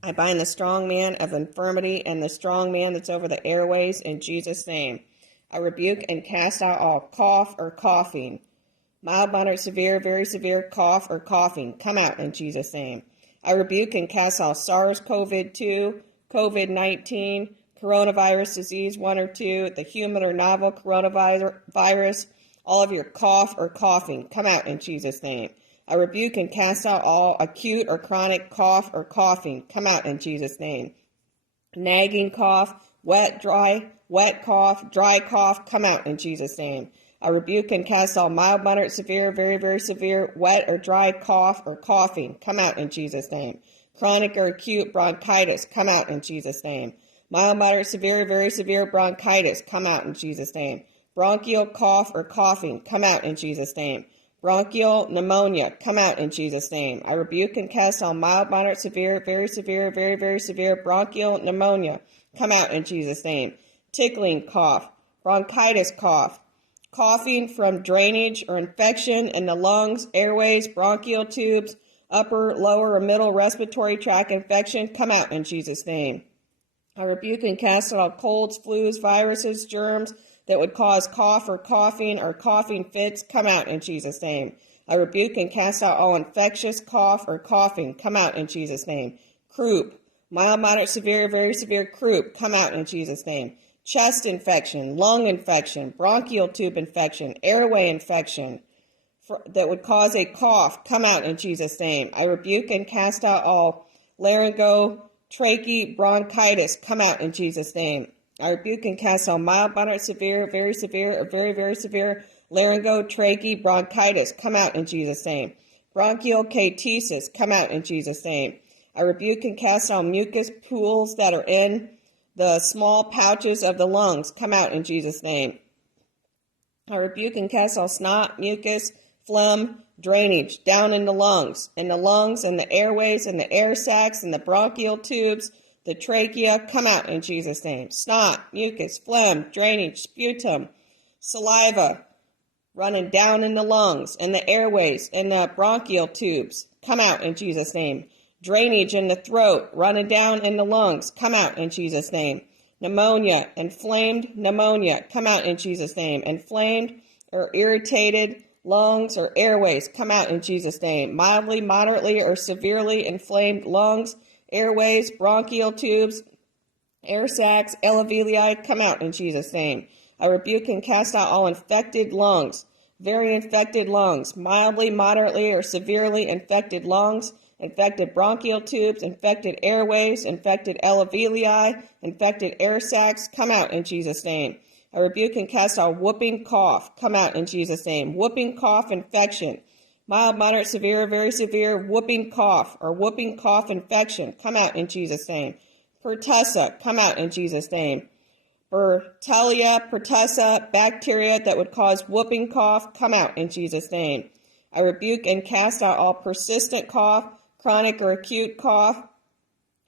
I bind the strong man of infirmity and the strong man that's over the airways in Jesus' name. I rebuke and cast out all cough or coughing. Mild, moderate, severe, very severe cough or coughing. Come out in Jesus' name. I rebuke and cast all SARS-CoV-2, COVID-19, coronavirus disease 1 or 2, the human or novel coronavirus, all of your cough or coughing. Come out in Jesus' name. I rebuke and cast out all acute or chronic cough or coughing. Come out in Jesus' name. Nagging cough, wet cough, dry cough. Come out in Jesus' name. I rebuke and cast all mild, moderate, severe, very, very severe, wet or dry cough or coughing. Come out in Jesus' name. Chronic or acute bronchitis. Come out in Jesus' name. Mild, moderate, severe, very severe bronchitis. Come out in Jesus' name. Bronchial cough or coughing. Come out in Jesus' name. Bronchial pneumonia, come out in Jesus' name. I rebuke and cast all mild, moderate, severe, very severe, very, very severe bronchial pneumonia. Come out in Jesus' name. Tickling cough, bronchitis cough, coughing from drainage or infection in the lungs, airways, bronchial tubes, upper, lower, or middle respiratory tract infection. Come out in Jesus' name. I rebuke and cast out all colds, flus, viruses, germs, that would cause cough or coughing fits. Come out in Jesus' name. I rebuke and cast out all infectious cough or coughing. Come out in Jesus' name. Croup, mild, moderate, severe, very severe croup. Come out in Jesus' name. Chest infection, lung infection, bronchial tube infection, airway infection that would cause a cough. Come out in Jesus' name. I rebuke and cast out all laryngotracheal bronchitis. Come out in Jesus' name. I rebuke and cast all mild, moderate, severe, very severe, or very, very severe laryngotracheal bronchitis. Come out in Jesus' name. Bronchial catesis. Come out in Jesus' name. I rebuke and cast all mucus pools that are in the small pouches of the lungs. Come out in Jesus' name. I rebuke and cast all snot, mucus, phlegm, drainage down in the lungs, and the airways, and the air sacs, and the bronchial tubes, the trachea. Come out in Jesus' name. Snot, mucus, phlegm, drainage, sputum, saliva running down in the lungs and the airways and the bronchial tubes. Come out in Jesus' name. Drainage in the throat running down in the lungs. Come out in Jesus' name. Pneumonia, inflamed pneumonia. Come out in Jesus' name. Inflamed or irritated lungs or airways. Come out in Jesus' name. Mildly, moderately, or severely inflamed lungs, airways, bronchial tubes, air sacs, alveoli. Come out in Jesus' name. I rebuke and cast out all infected lungs, very infected lungs, mildly, moderately, or severely infected lungs, infected bronchial tubes, infected airways, infected alveoli, infected air sacs. Come out in Jesus' name. I rebuke and cast out whooping cough. Come out in Jesus' name. Whooping cough infection. Mild, moderate, severe, very severe whooping cough or whooping cough infection. Come out in Jesus' name. Pertussa. Come out in Jesus' name. Bacteria, pertussa, bacteria that would cause whooping cough. Come out in Jesus' name. I rebuke and cast out all persistent cough, chronic or acute cough.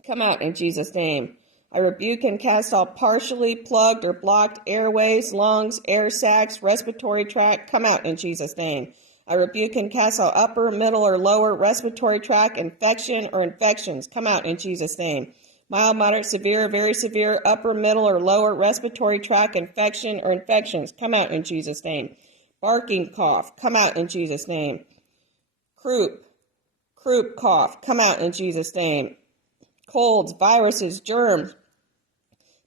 Come out in Jesus' name. I rebuke and cast all partially plugged or blocked airways, lungs, air sacs, respiratory tract. Come out in Jesus' name. I rebuke and cast all upper, middle, or lower respiratory tract infection or infections. Come out in Jesus' name. Mild, moderate, severe, very severe, upper, middle, or lower respiratory tract infection or infections. Come out in Jesus' name. Barking cough. Come out in Jesus' name. Croup cough. Come out in Jesus' name. Colds, viruses, germs,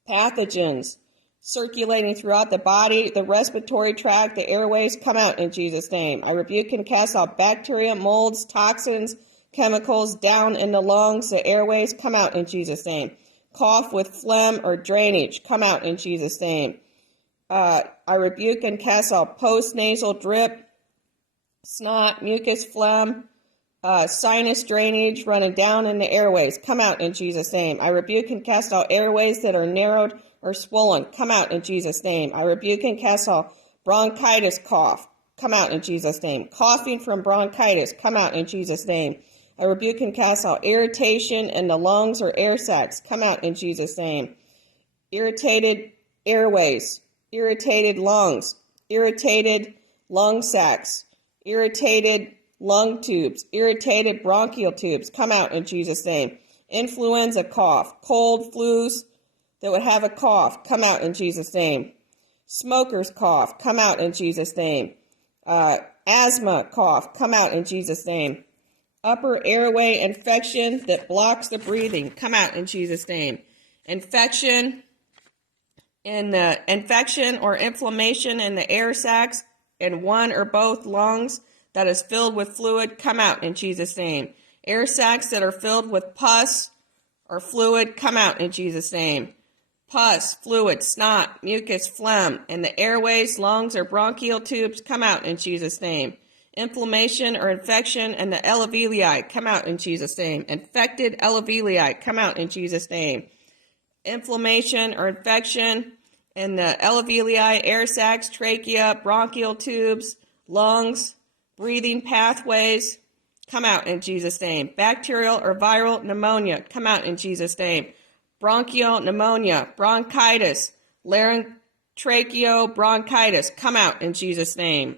pathogens circulating throughout the body, the respiratory tract, the airways. Come out in Jesus' name. I rebuke and cast out bacteria, molds, toxins, chemicals down in the lungs, the airways. Come out in Jesus' name. Cough with phlegm or drainage. Come out in Jesus' name. I rebuke and cast out post-nasal drip, snot, mucus, phlegm, sinus drainage running down in the airways. Come out in Jesus' name. I rebuke and cast out airways that are narrowed or swollen. Come out in Jesus' name. I rebuke and cast out bronchitis cough. Come out in Jesus' name. Coughing from bronchitis. Come out in Jesus' name. I rebuke and cast out irritation in the lungs or air sacs. Come out in Jesus' name. Irritated airways, irritated lungs, irritated lung sacs, irritated lung tubes, irritated bronchial tubes. Come out in Jesus' name. Influenza cough. Cold, flus that would have a cough, come out in Jesus' name. Smoker's cough, come out in Jesus' name. Asthma cough, come out in Jesus' name. Upper airway infection that blocks the breathing, come out in Jesus' name. Infection or inflammation in the air sacs in one or both lungs that is filled with fluid, come out in Jesus' name. Air sacs that are filled with pus or fluid, come out in Jesus' name. Pus, fluid, snot, mucus, phlegm in the airways, lungs, or bronchial tubes, come out in Jesus' name. Inflammation or infection in the alveoli, come out in Jesus' name. Infected alveoli, come out in Jesus' name. Inflammation or infection in the alveoli, air sacs, trachea, bronchial tubes, lungs, breathing pathways, come out in Jesus' name. Bacterial or viral pneumonia, come out in Jesus' name. Bronchial pneumonia, bronchitis, laryngeal bronchitis, come out in Jesus' name.